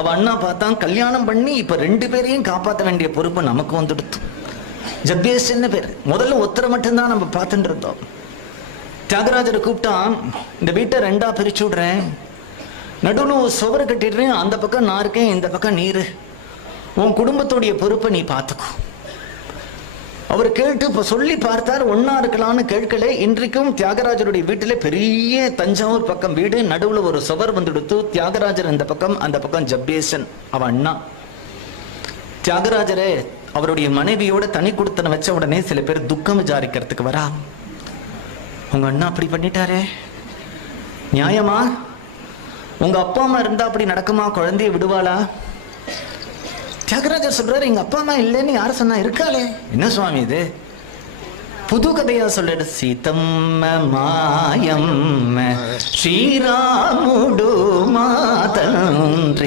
அவ அண்ணா பார்த்தான், கல்யாணம் பண்ணி இப்ப 2 பேரையும் காப்பாற்ற வேண்டிய பொறுப்பு நமக்கு வந்துடுத்து. ஜப்பேசன்னு பேர். முதல்ல ஒருத்தரை மட்டும்தான் நம்ம பார்த்துட்டு இருந்தோம். தியாகராஜரை கூப்பிட்டான், இந்த வீட்டை 2ஆ பிரிச்சு விடுறேன், நடுவில் சுவரை கட்டிடுறேன், அந்த பக்கம் நான் இருக்கேன், இந்த பக்கம் நீரு, உன் குடும்பத்துடைய பொறுப்பை நீ பார்த்துக்கோ. அவர் கேட்டு இப்ப சொல்லி பார்த்தார், ஒன்னா இருக்கலாம்னு கேட்கல. இன்றைக்கும் தியாகராஜருடைய வீட்டில பெரிய தஞ்சாவூர் பக்கம் வீடு, நடுவுல ஒரு சுவர் வந்துடுத்து. தியாகராஜர் இந்த பக்கம், அந்த பக்கம் ஜப்பேசன் அவன் அண்ணா. தியாகராஜரே அவருடைய மனைவியோட தனி கொடுத்தன வச்ச உடனே சில பேர் துக்கம் விசாரிக்கிறதுக்கு வரா. உங்க அண்ணா அப்படி பண்ணிட்டாரே, நியாயமா? உங்க அப்பா அம்மா இருந்தா அப்படி நடக்குமா? குழந்தைய விடுவாளா? தியாகராஜர் சொல்றாரு, எங்க அப்பா அம்மா இல்லைன்னு யார சொன்னா? இருக்காளே. என்ன சுவாமி இது புது கதையா சொல்லிடு. சீதம்ம மாயம் ஸ்ரீராமுடு மாதன்றி